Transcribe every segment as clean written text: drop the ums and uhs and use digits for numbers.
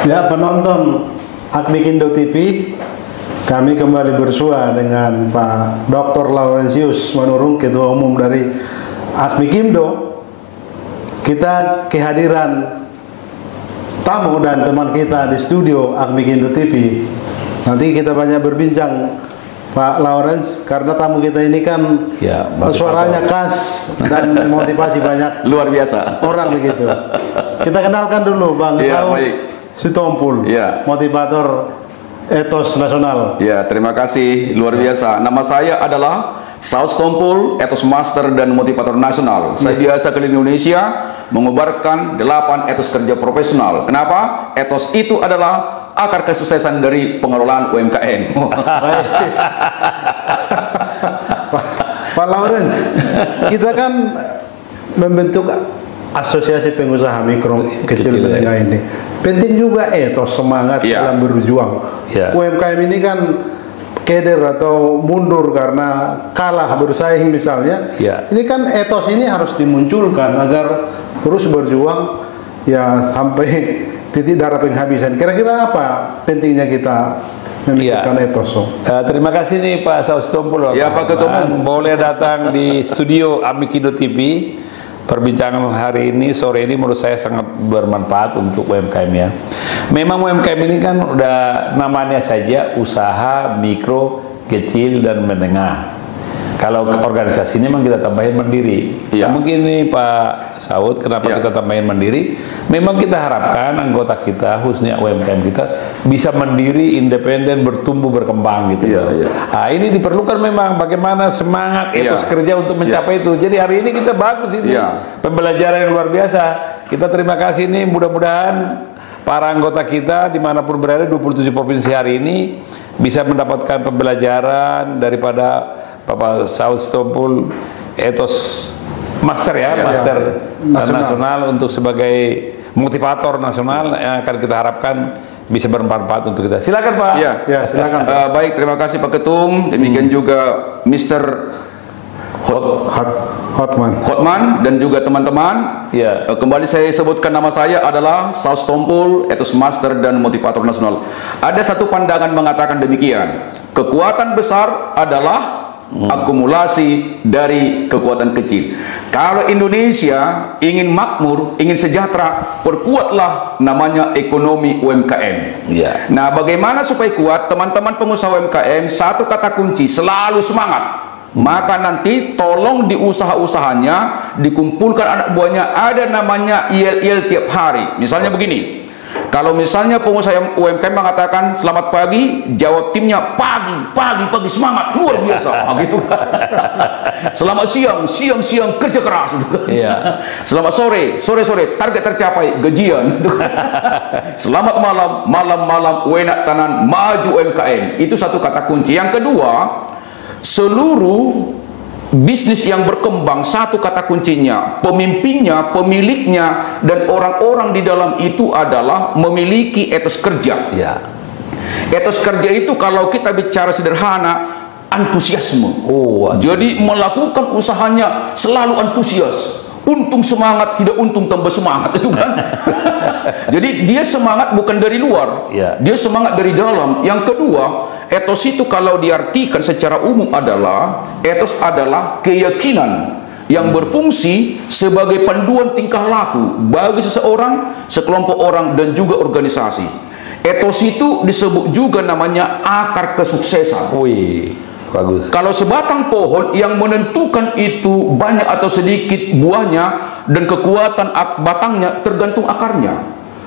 Ya, penonton Akmikindo TV, kami kembali bersua dengan Pak Dr. Laurentius Manurung, Ketua Umum dari Akmikindo. Kita kehadiran tamu dan teman kita di studio Akmikindo TV. Nanti kita banyak berbincang, Pak Lawrence, karena tamu kita ini kan ya, suaranya khas dan motivasi banyak luar biasa orang begitu. Kita kenalkan dulu Bang Saud Sitompul, motivator Ethos Nasional. Ya, terima kasih, luar biasa. Nama saya adalah Saud Sitompul, Ethos Master dan Motivator Nasional. Saya biasa keliling Indonesia mengobarkan 8 etos kerja profesional. Kenapa? Ethos itu adalah akar kesuksesan dari pengelolaan UMKM. Pak Lawrence, kita kan membentuk asosiasi pengusaha mikro kecil menengah ini. Penting juga etos semangat dalam berjuang. UMKM ini kan keder atau mundur karena kalah bersaing misalnya. Ini kan etos ini harus dimunculkan agar terus berjuang ya sampai titik darah penghabisan. Kira-kira apa pentingnya kita memikirkan etos? Terima kasih nih Pak Saud Sitompul. Ya Pak Ketua Umum, boleh datang di studio Akmikindo TV. Perbincangan hari ini, sore ini menurut saya sangat bermanfaat untuk UMKM ya. Memang UMKM ini kan udah namanya saja usaha mikro, kecil dan menengah. Kalau organisasi ini memang kita tambahin mandiri. Nah, mungkin nih Pak Saud, kenapa kita tambahin mandiri? Memang kita harapkan anggota kita, khususnya UMKM kita, bisa mandiri, independen, bertumbuh, berkembang gitu. Nah, ini diperlukan memang bagaimana semangat etos kerja untuk mencapai itu. Jadi hari ini kita bagus ini, pembelajaran yang luar biasa. Kita terima kasih nih, mudah-mudahan para anggota kita dimanapun berada 27 provinsi hari ini bisa mendapatkan pembelajaran daripada Bapak Saud Sitompul, Ethos Master Master nasional untuk sebagai motivator nasional yang akan kita harapkan bisa bermanfaat untuk kita. Silakan Pak. Silakan. Baik, terima kasih Pak Ketum. Demikian juga Mr. Hotman dan juga teman-teman. Kembali saya sebutkan, nama saya adalah Saud Sitompul, Ethos Master dan Motivator Nasional. Ada satu pandangan mengatakan demikian: kekuatan besar adalah akumulasi dari kekuatan kecil. Kalau Indonesia ingin makmur, ingin sejahtera, perkuatlah namanya ekonomi UMKM. Nah, bagaimana supaya kuat? Teman-teman pengusaha UMKM, satu kata kunci, selalu semangat. Maka nanti tolong di usaha-usahanya dikumpulkan anak buahnya, ada namanya IL-IL tiap hari. Misalnya begini, kalau misalnya pengusaha UMKM mengatakan selamat pagi, jawab timnya pagi, semangat luar biasa, gitu. Selamat siang, kerja keras, gitu. Selamat sore, target tercapai, gajian. Gitu. Selamat malam, enak tanan, maju UMKM. Itu satu kata kunci. Yang kedua, seluruh bisnis yang berkembang, satu kata kuncinya, pemimpinnya, pemiliknya, dan orang-orang di dalam itu adalah memiliki etos kerja. Etos kerja itu kalau kita bicara sederhana, antusiasme. Jadi melakukan usahanya selalu antusias. Untung semangat, tidak untung tambah semangat, itu kan. Jadi dia semangat bukan dari luar, dia semangat dari dalam. Yang kedua, etos itu kalau diartikan secara umum adalah, etos adalah keyakinan yang berfungsi sebagai panduan tingkah laku bagi seseorang, sekelompok orang, dan juga organisasi. Etos itu disebut juga namanya akar kesuksesan. Bagus. Kalau sebatang pohon yang menentukan itu banyak atau sedikit buahnya dan kekuatan batangnya tergantung akarnya.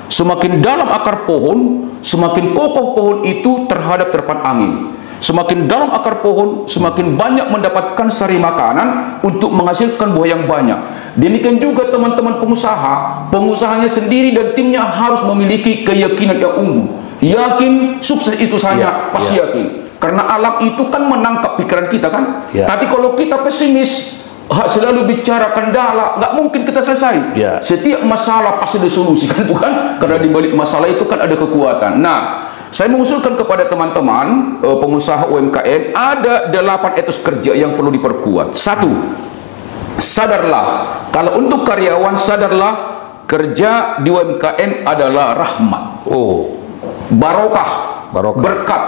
Semakin dalam akar pohon, semakin kokoh pohon itu terhadap terpan angin. Semakin dalam akar pohon, semakin banyak mendapatkan sari makanan untuk menghasilkan buah yang banyak. Demikian juga teman-teman pengusaha, pengusahanya sendiri dan timnya harus memiliki keyakinan yang unggul. Yakin sukses itu saja, pasti yakin. Karena alam itu kan menangkap pikiran kita kan. Tapi kalau kita pesimis, selalu bicara kendala, nggak mungkin kita selesai. Setiap masalah pasti ada solusi kan, bukan? Karena di balik masalah itu kan ada kekuatan. Nah, saya mengusulkan kepada teman-teman pengusaha UMKM, ada 8 etos kerja yang perlu diperkuat. 1, sadarlah. Kalau untuk karyawan, sadarlah kerja di UMKM adalah rahmat. barokah, berkat.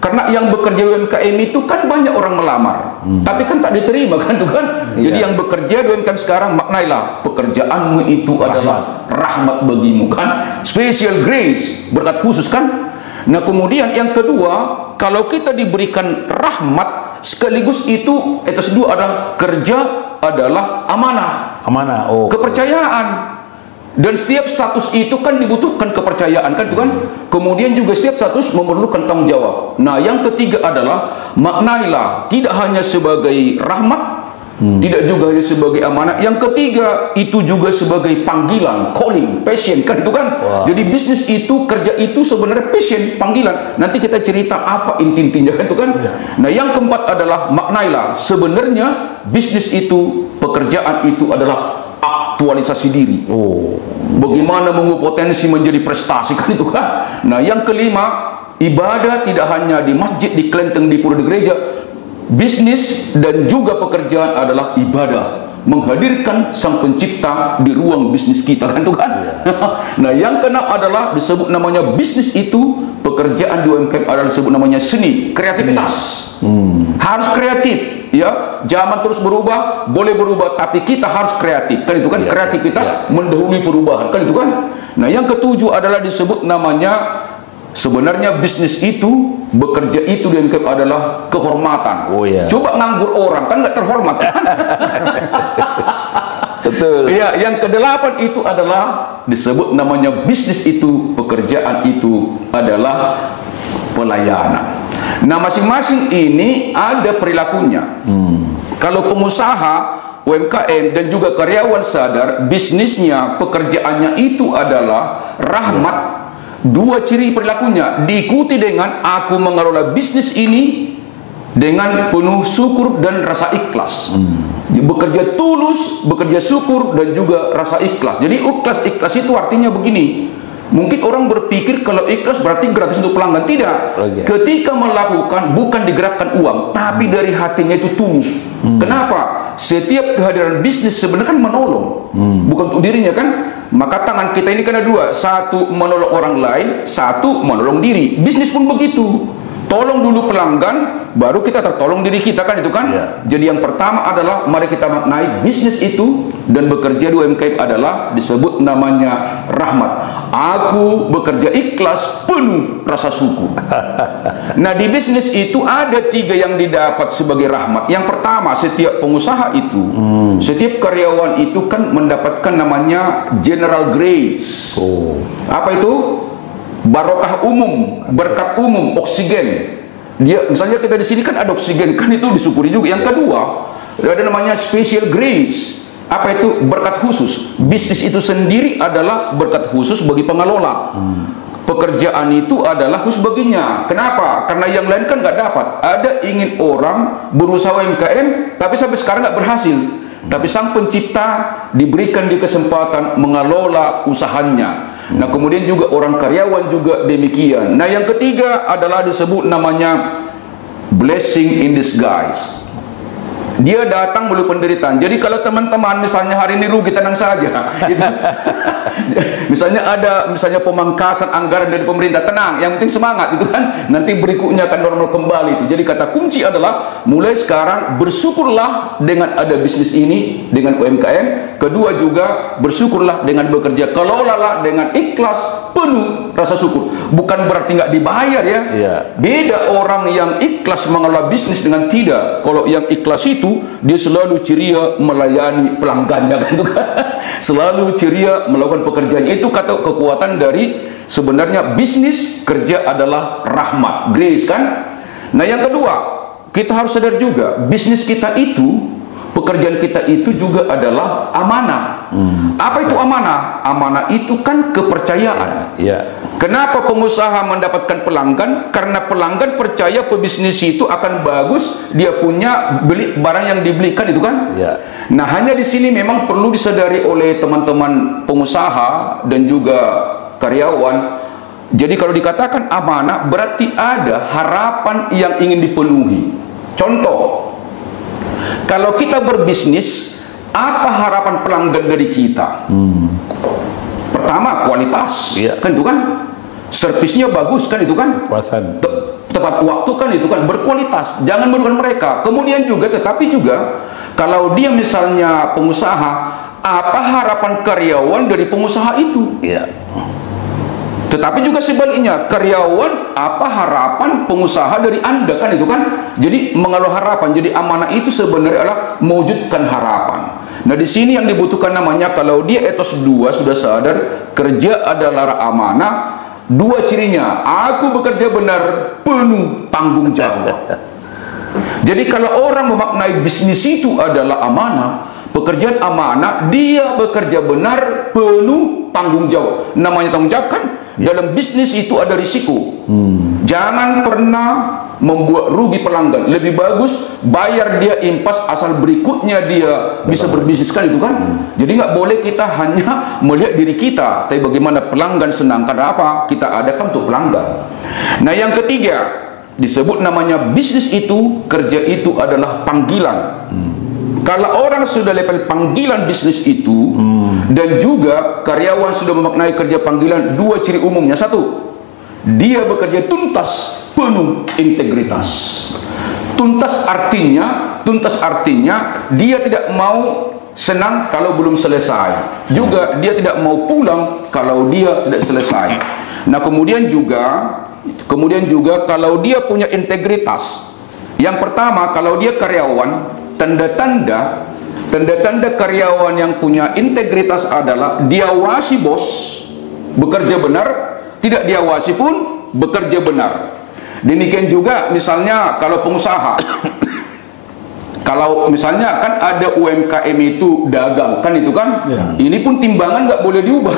Karena yang bekerja UMKM itu kan banyak orang melamar, tapi kan tak diterima kan tuh kan. Jadi yang bekerja di UMKM sekarang, maknailah pekerjaanmu itu adalah rahmat bagimu kan, special grace, berkat khusus kan. Nah kemudian yang kedua, kalau kita diberikan rahmat sekaligus itu etos kedua adalah kerja adalah amanah, kepercayaan. Dan setiap status itu kan dibutuhkan kepercayaan kan, itu kan. Kemudian juga setiap status memerlukan tanggung jawab. Nah, yang ketiga adalah maknailah tidak hanya sebagai rahmat, tidak juga hanya sebagai amanah. Yang ketiga itu juga sebagai panggilan, calling, passion kan, itu kan. Jadi bisnis itu, kerja itu sebenarnya passion, panggilan. Nanti kita cerita apa inti-intinya kan, itu kan. Nah, yang keempat adalah maknailah sebenarnya bisnis itu, pekerjaan itu adalah aktualisasi diri. Bagaimana mengubah potensi menjadi prestasi kan, itu kan. Nah yang kelima, ibadah tidak hanya di masjid, di kelenteng, di pura, di gereja. Bisnis dan juga pekerjaan adalah ibadah, menghadirkan sang pencipta di ruang bisnis kita kan, itu kan. Nah yang keenam adalah disebut namanya bisnis itu, pekerjaan di UMKM adalah disebut namanya seni, kreativitas. Harus kreatif. Ya, zaman terus berubah, boleh berubah, tapi kita harus kreatif kan, itu kan. Kreativitas mendahului perubahan kan, itu kan. Nah yang ketujuh adalah disebut namanya sebenarnya bisnis itu, bekerja itu di UMKM adalah kehormatan. Coba nganggur orang kan nggak terhormat kan. Betul. Ya, yang kedelapan itu adalah disebut namanya bisnis itu, pekerjaan itu adalah pelayanan. Nah masing-masing ini ada perilakunya. Kalau pengusaha UMKM dan juga karyawan sadar bisnisnya, pekerjaannya itu adalah rahmat, dua ciri perilakunya diikuti dengan aku mengelola bisnis ini dengan penuh syukur dan rasa ikhlas. Bekerja tulus, bekerja syukur dan juga rasa ikhlas. Jadi ikhlas itu artinya begini. Mungkin orang berpikir kalau ikhlas berarti gratis untuk pelanggan. Tidak. Ketika melakukan bukan digerakkan uang, tapi dari hatinya itu tulus. Kenapa? Setiap kehadiran bisnis sebenarnya kan menolong, bukan untuk dirinya kan. Maka tangan kita ini kan ada dua, satu menolong orang lain, satu menolong diri. Bisnis pun begitu. Tolong dulu pelanggan, baru kita tertolong diri kita kan, itu kan. Jadi yang pertama adalah mari kita maknai bisnis itu dan bekerja di UMKM adalah disebut namanya rahmat. Aku bekerja ikhlas penuh rasa syukur. Nah di bisnis itu ada tiga yang didapat sebagai rahmat. Yang pertama, setiap pengusaha itu, setiap karyawan itu kan mendapatkan namanya general grace. Apa itu? Barokah umum, berkat umum, oksigen. Dia misalnya kita di sini kan ada oksigen kan, itu disyukuri juga. Yang kedua, ada namanya special grace. Apa itu? Berkat khusus. Bisnis itu sendiri adalah berkat khusus bagi pengelola. Pekerjaan itu adalah khusus baginya. Kenapa? Karena yang lain kan nggak dapat. Ada ingin orang berusaha UMKM, tapi sampai sekarang nggak berhasil. Tapi sang pencipta diberikan di kesempatan mengelola usahanya. Nah kemudian juga orang karyawan juga demikian. Nah yang ketiga adalah disebut namanya blessing in disguise. Dia datang melalui penderitaan. Jadi kalau teman-teman misalnya hari ini rugi, tenang saja gitu. Misalnya ada pemangkasan anggaran dari pemerintah, tenang, yang penting semangat itu kan. Nanti berikutnya akan normal kembali itu. Jadi kata kunci adalah mulai sekarang bersyukurlah dengan ada bisnis ini, dengan UMKM. Kedua juga bersyukurlah dengan bekerja, kelolalah dengan ikhlas penuh rasa syukur. Bukan berarti nggak dibayar ya. Beda orang yang ikhlas mengelola bisnis dengan tidak. Kalau yang ikhlas itu dia selalu ceria melayani pelanggannya kan, itu kan. Selalu ceria melakukan pekerjaannya. Itu kata kekuatan dari sebenarnya bisnis, kerja adalah rahmat, grace kan. Nah yang kedua, kita harus sadar juga bisnis kita itu, pekerjaan kita itu juga adalah amanah. Apa itu amanah? Amanah itu kan kepercayaan. Kenapa pengusaha mendapatkan pelanggan? Karena pelanggan percaya pebisnis itu akan bagus, dia punya beli barang yang dibelikan itu kan. Nah hanya di sini memang perlu disadari oleh teman-teman pengusaha dan juga karyawan. Jadi kalau dikatakan amanah berarti ada harapan yang ingin dipenuhi. Contoh, kalau kita berbisnis, apa harapan pelanggan dari kita? Pertama kualitas, kan itu kan. servisnya bagus kan itu kan, tepat waktu kan itu kan, berkualitas, jangan merugikan mereka. Kemudian juga, tetapi juga kalau dia misalnya pengusaha, apa harapan karyawan dari pengusaha itu? Ya. Tetapi juga sebaliknya, karyawan apa harapan pengusaha dari Anda kan itu kan? Jadi mengelola harapan. Jadi amanah itu sebenarnya adalah mewujudkan harapan. Nah di sini yang dibutuhkan namanya, kalau dia etos 2 sudah sadar kerja adalah amanah, 2 cirinya, aku bekerja benar, penuh tanggung jawab. Jadi kalau orang memaknai bisnis itu adalah amanah, pekerjaan amanah, dia bekerja benar, penuh tanggung jawab. Namanya tanggung jawab kan, dalam bisnis itu ada risiko. Jangan pernah membuat rugi pelanggan. Lebih bagus bayar dia impas asal berikutnya dia bisa berbisnis kan itu kan. Jadi nggak boleh kita hanya melihat diri kita, tapi bagaimana pelanggan senang. Karena apa? Kita adakan untuk pelanggan. Nah yang ketiga disebut namanya bisnis itu, kerja itu adalah panggilan. Kalau orang sudah level panggilan bisnis itu, dan juga karyawan sudah memaknai kerja panggilan, 2 ciri umumnya. 1, dia bekerja tuntas, penuh integritas. Tuntas artinya dia tidak mau senang kalau belum selesai. Juga dia tidak mau pulang kalau dia tidak selesai. Nah kemudian juga kalau dia punya integritas. Yang pertama, kalau dia karyawan, tanda-tanda karyawan yang punya integritas adalah diawasi bos, bekerja benar, tidak diawasi pun bekerja benar. Demikian juga misalnya kalau pengusaha, kalau misalnya kan ada UMKM itu dagang kan itu kan, ini pun timbangan nggak boleh diubah.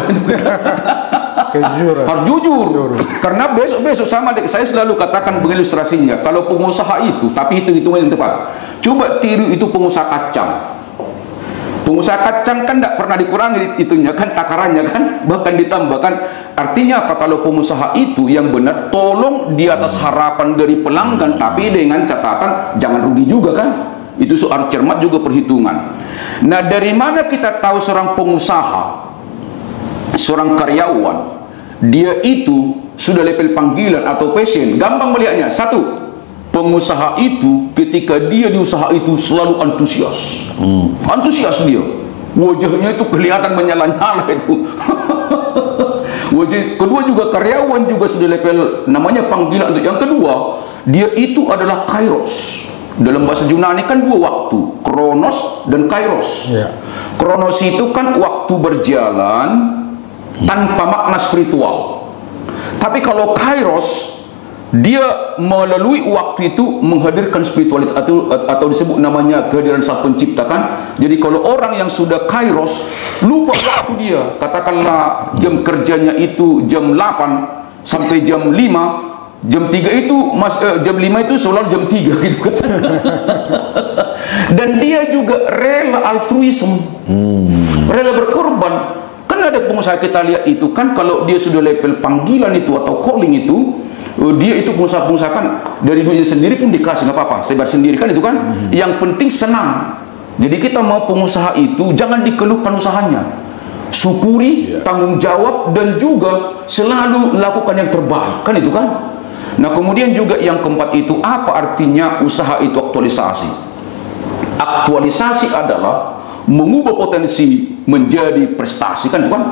Harus jujur. Karena besok sama saya selalu katakan pengilustrasinya, kalau pengusaha itu, tapi hitung-hitungan yang tepat. Coba tiru itu pengusaha kacang. Pengusaha kacang kan tidak pernah dikurangi itunya kan, takarannya kan, bahkan ditambahkan. Artinya apa? Kalau pengusaha itu yang benar, tolong di atas harapan dari pelanggan, tapi dengan catatan jangan rugi juga kan. Itu harus cermat juga perhitungan. Nah dari mana kita tahu seorang pengusaha, seorang karyawan, dia itu sudah level panggilan atau passion? Gampang melihatnya. 1, pengusaha itu ketika dia di usaha itu selalu antusias. Antusias dia. Wajahnya itu kelihatan menyala-nyala itu. Kedua juga karyawan juga sudah level namanya panggilan. Yang kedua, dia itu adalah kairos. Dalam bahasa Yunani kan 2 waktu, kronos dan kairos. Kronos itu kan waktu berjalan tanpa makna spiritual. Tapi kalau kairos, dia melalui waktu itu menghadirkan spiritualitas atau disebut namanya kehadiran Sang Pencipta kan. Jadi kalau orang yang sudah kairos lupa waktu dia, katakanlah jam kerjanya itu jam 8 sampai jam 5, jam 3 itu jam 5 itu seolah jam 3 gitu kan. Dan dia juga rela altruisme, rela berkorban. Kan ada pengusaha kita lihat itu kan, kalau dia sudah level panggilan itu atau calling itu, dia itu pengusaha-pengusaha kan dari duitnya sendiri pun dikasih, nggak apa-apa, sebar sendiri kan itu kan. Yang penting senang. Jadi kita mau pengusaha itu jangan dikeluhkan usahanya, syukuri, tanggung jawab, dan juga selalu lakukan yang terbaik kan itu kan. Nah kemudian juga yang keempat itu, apa artinya usaha itu aktualisasi? Aktualisasi adalah mengubah potensi menjadi prestasi kan itu kan.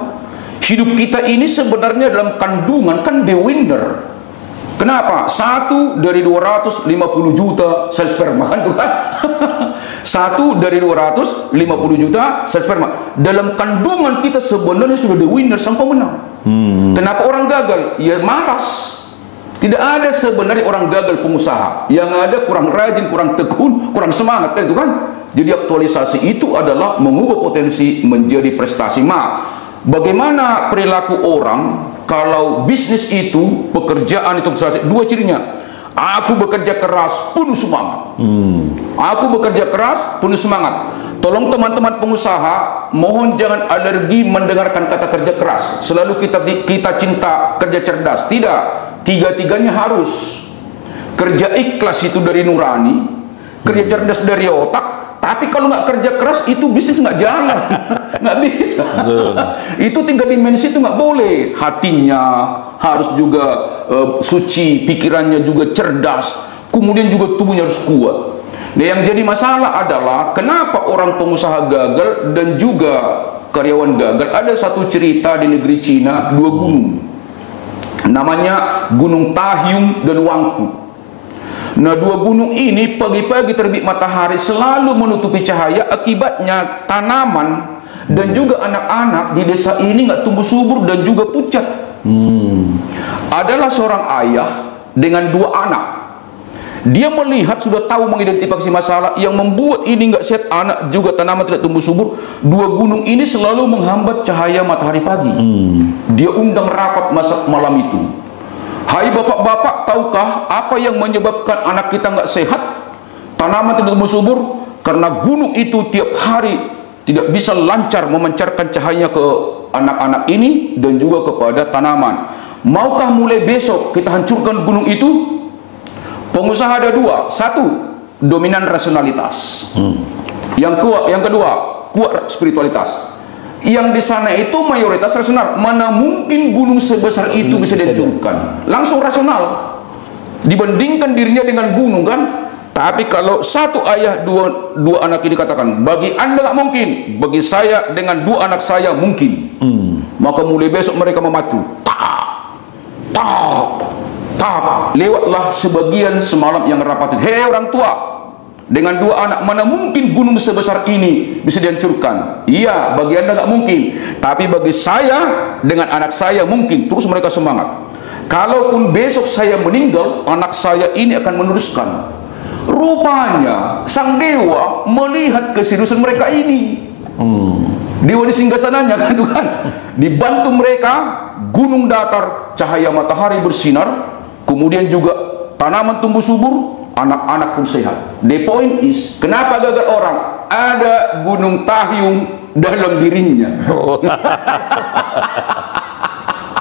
Hidup kita ini sebenarnya dalam kandungan kan the winner. Kenapa? 1 dari 250 juta sel sperma kan itu kan. 1 dari 250 juta sel sperma. Dalam kandungan kita sebenarnya sudah the winner, sang pemenang. Kenapa orang gagal? Ya malas. Tidak ada sebenarnya orang gagal pengusaha. Yang ada kurang rajin, kurang tekun, kurang semangat kan itu kan. Jadi aktualisasi itu adalah mengubah potensi menjadi prestasi. Bagaimana perilaku orang kalau bisnis itu, pekerjaan itu, 2 cirinya. Aku bekerja keras, penuh semangat. Aku bekerja keras, penuh semangat. Tolong teman-teman pengusaha, mohon jangan alergi mendengarkan kata kerja keras. Selalu kita cinta kerja cerdas. Tidak, 3-tiganya harus. Kerja ikhlas itu dari nurani, kerja cerdas dari otak, Tapi kalau nggak kerja keras, itu bisnis nggak jalan. Nggak bisa. Itu 3 dimensi itu nggak boleh. Hatinya harus juga suci, pikirannya juga cerdas, kemudian juga tubuhnya harus kuat. Nah, yang jadi masalah adalah kenapa orang pengusaha gagal dan juga karyawan gagal. Ada satu cerita di negeri Cina, 2 gunung. Namanya Gunung Tahyung dan Wangku. Nah, 2 gunung ini pagi-pagi terbit matahari selalu menutupi cahaya, akibatnya tanaman dan juga anak-anak di desa ini nggak tumbuh subur dan juga pucat. Adalah seorang ayah dengan 2 anak. Dia melihat, sudah tahu mengidentifikasi masalah yang membuat ini nggak sehat, anak juga tanaman tidak tumbuh subur. 2 gunung ini selalu menghambat cahaya matahari pagi. Dia undang rapat malam itu. Hai bapak-bapak, tahukah apa yang menyebabkan anak kita nggak sehat, tanaman tidak tumbuh subur? Karena gunung itu tiap hari tidak bisa lancar memancarkan cahaya ke anak-anak ini dan juga kepada tanaman. Maukah mulai besok kita hancurkan gunung itu? Pengusaha ada 2, 1 dominan rasionalitas, yang kedua kuat spiritualitas. Yang di sana itu mayoritas rasional. Mana mungkin gunung sebesar itu bisa dihancurkan? Langsung rasional. Dibandingkan dirinya dengan gunung kan. Tapi kalau satu ayah dua anak ini katakan, bagi Anda nggak mungkin, bagi saya dengan 2 anak saya mungkin. Maka mulai besok mereka memacu. Lewatlah sebagian semalam yang rapat. Hei orang tua, dengan 2 anak mana mungkin gunung sebesar ini bisa dihancurkan? Iya, bagi Anda nggak mungkin, tapi bagi saya dengan anak saya mungkin. Terus mereka semangat. Kalaupun besok saya meninggal, anak saya ini akan meneruskan. Rupanya sang dewa melihat keseriusan mereka ini. Dewa di singgasananya kan Tuhan. Dibantu mereka, gunung datar, cahaya matahari bersinar, kemudian juga tanaman tumbuh subur, anak-anak pun sehat. The point is, kenapa gagal orang? Ada gunung Tahyung dalam dirinya.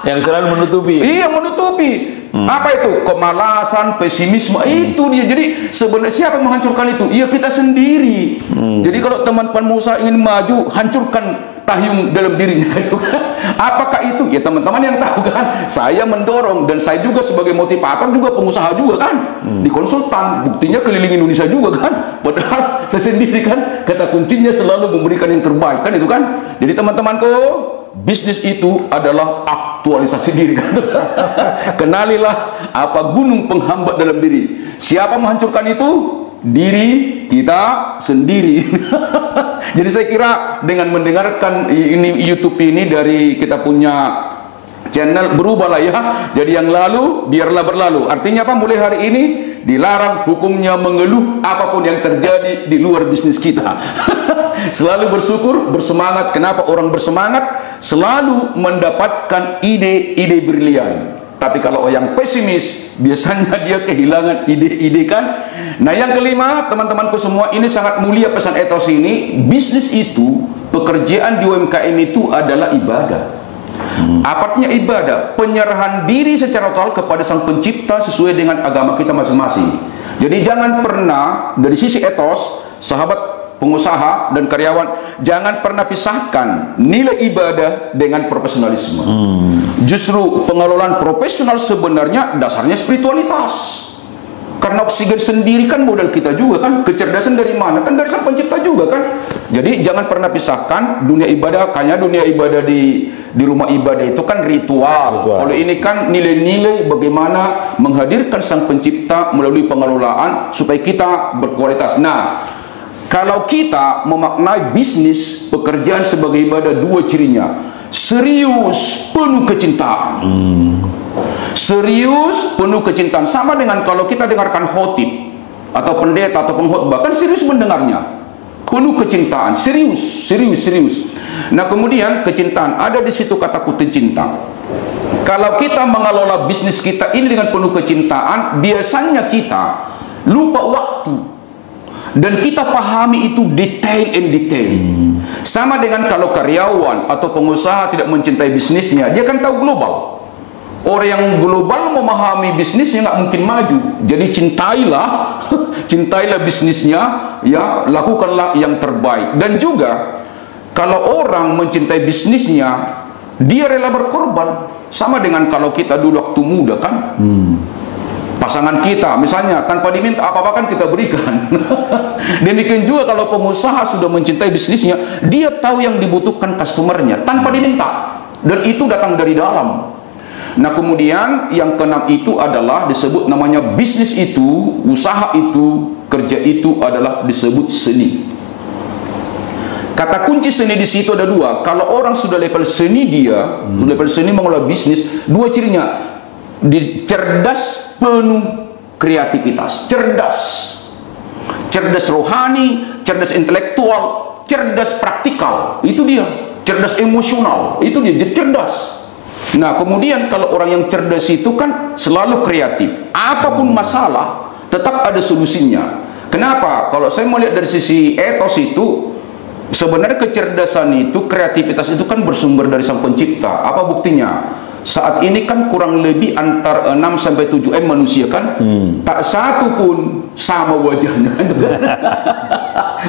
Yang selalu menutupi. Iya, menutupi. Apa itu? Kemalasan, pesimisme. Itu dia. Jadi sebenarnya siapa yang menghancurkan itu? Iya, kita sendiri. Jadi kalau teman-teman Musa ingin maju, hancurkan Tahyung dalam dirinya. Apakah itu? Ya teman-teman yang tahu kan. Saya mendorong, dan saya juga sebagai motivator juga pengusaha juga kan. Di konsultan, buktinya keliling Indonesia juga kan. Padahal saya sendiri kan, kata kuncinya selalu memberikan yang terbaik kan itu kan. Jadi teman-temanku, bisnis itu adalah aktualisasi diri kan. Kenalilah apa gunung penghambat dalam diri. Siapa menghancurkan itu? Diri kita sendiri. Jadi saya kira dengan mendengarkan ini YouTube ini dari kita punya channel, berubahlah ya. Jadi yang lalu biarlah berlalu. Artinya apa? Mulai hari ini dilarang hukumnya mengeluh apapun yang terjadi di luar bisnis kita. Selalu bersyukur, bersemangat. Kenapa orang bersemangat? Selalu mendapatkan ide-ide brilian. Tapi kalau yang pesimis, biasanya dia kehilangan ide-ide kan. Nah yang kelima, teman-temanku semua, ini sangat mulia pesan etos ini. Bisnis itu, pekerjaan di UMKM itu adalah ibadah. Apa artinya ibadah? Penyerahan diri secara total kepada Sang Pencipta sesuai dengan agama kita masing-masing. Jadi jangan pernah dari sisi etos, sahabat pengusaha dan karyawan, jangan pernah pisahkan nilai ibadah dengan profesionalisme. Justru pengelolaan profesional sebenarnya dasarnya spiritualitas. Karena oksigen sendiri kan modal kita juga kan. Kecerdasan dari mana? Kan dari Sang Pencipta juga kan. Jadi jangan pernah pisahkan dunia ibadah. Kayaknya dunia ibadah di rumah ibadah itu kan ritual. Kalau ini kan nilai-nilai bagaimana menghadirkan Sang Pencipta melalui pengelolaan supaya kita berkualitas. Nah, kalau kita memaknai bisnis, pekerjaan sebagai ibadah, 2 cirinya. Serius, penuh kecintaan. Serius, penuh kecintaan. Sama dengan kalau kita dengarkan khotib atau pendeta atau pengkhotbah, kan serius mendengarnya. Penuh kecintaan, serius. Nah kemudian kecintaan, ada di situ kata kutip cinta. Kalau kita mengelola bisnis kita ini dengan penuh kecintaan, biasanya kita lupa waktu. Dan kita pahami itu detail. Sama dengan kalau karyawan atau pengusaha tidak mencintai bisnisnya, dia kan tahu global. Orang yang global memahami bisnisnya nggak mungkin maju. Jadi cintailah bisnisnya, ya, lakukanlah yang terbaik. Dan juga kalau orang mencintai bisnisnya, dia rela berkorban. Sama dengan kalau kita dulu waktu muda kan, pasangan kita misalnya tanpa diminta apa-apa kan kita berikan. Demikian juga kalau pengusaha sudah mencintai bisnisnya, dia tahu yang dibutuhkan customernya tanpa diminta, dan itu datang dari dalam. Nah, kemudian yang keenam itu adalah disebut namanya bisnis itu, usaha itu, kerja itu adalah disebut seni. Kata kunci seni di situ ada dua. Kalau orang sudah level seni, dia sudah level seni mengelola bisnis, dua cirinya: cerdas, penuh kreativitas, cerdas rohani, cerdas intelektual, cerdas praktikal, itu dia. Cerdas emosional, itu dia, cerdas. Nah, kemudian kalau orang yang cerdas itu kan selalu kreatif. Apapun masalah, tetap ada solusinya. Kenapa? Kalau saya melihat dari sisi etos itu, sebenarnya kecerdasan itu, kreativitas itu kan bersumber dari Sang Pencipta. Apa buktinya? Saat ini kan kurang lebih antar 6 sampai 7 M manusia kan, tak satu pun sama wajahnya kan.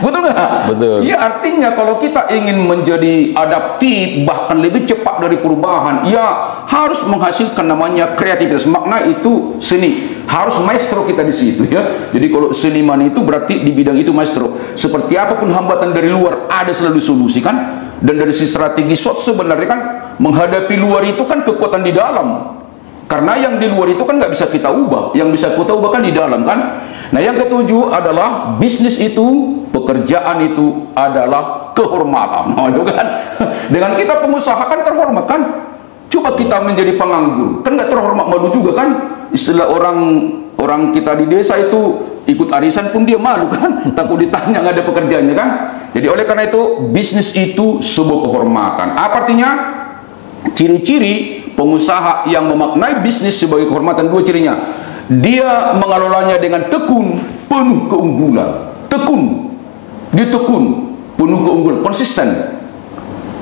Betul nggak? Betul. Ya, artinya kalau kita ingin menjadi adaptif, bahkan lebih cepat dari perubahan, ya harus menghasilkan namanya kreativitas. Makna itu seni, harus maestro kita di situ, ya. Jadi kalau seniman itu berarti di bidang itu maestro. Seperti apapun hambatan dari luar, ada selalu solusi kan. Dan dari sisi strategi SWOT sebenarnya kan menghadapi luar itu kan kekuatan di dalam. Karena yang di luar itu kan nggak bisa kita ubah, yang bisa kita ubah kan di dalam kan. Nah, yang ketujuh adalah bisnis itu, pekerjaan itu adalah kehormatan. Nah, itu kan dengan kita pengusaha kan terhormat kan. Coba kita menjadi penganggur, kan nggak terhormat, malu juga kan. Istilah orang kita di desa itu ikut arisan pun dia malu kan, takut ditanya nggak ada pekerjaannya kan. Jadi oleh karena itu bisnis itu sebuah kehormatan. Apa artinya? Ciri-ciri pengusaha yang memaknai bisnis sebagai kehormatan, dua cirinya: dia mengelolanya dengan tekun, penuh keunggulan. Dia tekun, penuh keunggulan, konsisten.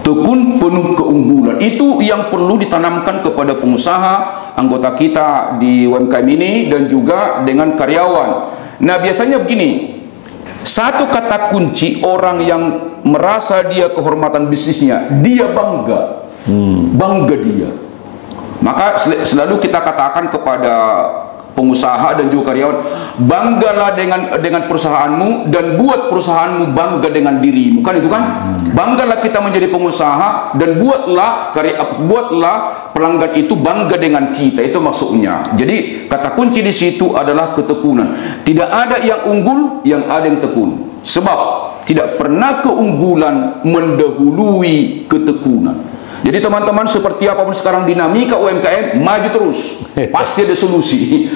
Tekun, penuh keunggulan. Itu yang perlu ditanamkan kepada pengusaha, anggota kita di UMKM ini, dan juga dengan karyawan. Nah, biasanya begini, satu kata kunci orang yang merasa dia kehormatan bisnisnya, dia bangga. Bangga dia. Maka selalu kita katakan kepada pengusaha dan juga karyawan, banggalah dengan perusahaanmu dan buat perusahaanmu bangga dengan dirimu, kan itu kan. Banggalah kita menjadi pengusaha dan buatlah pelanggan itu bangga dengan kita, itu maksudnya. Jadi kata kunci di situ adalah ketekunan. Tidak ada yang unggul, yang ada yang tekun. Sebab tidak pernah keunggulan mendahului ketekunan. Jadi teman-teman, seperti apapun sekarang dinamika UMKM, maju terus. Pasti ada solusi.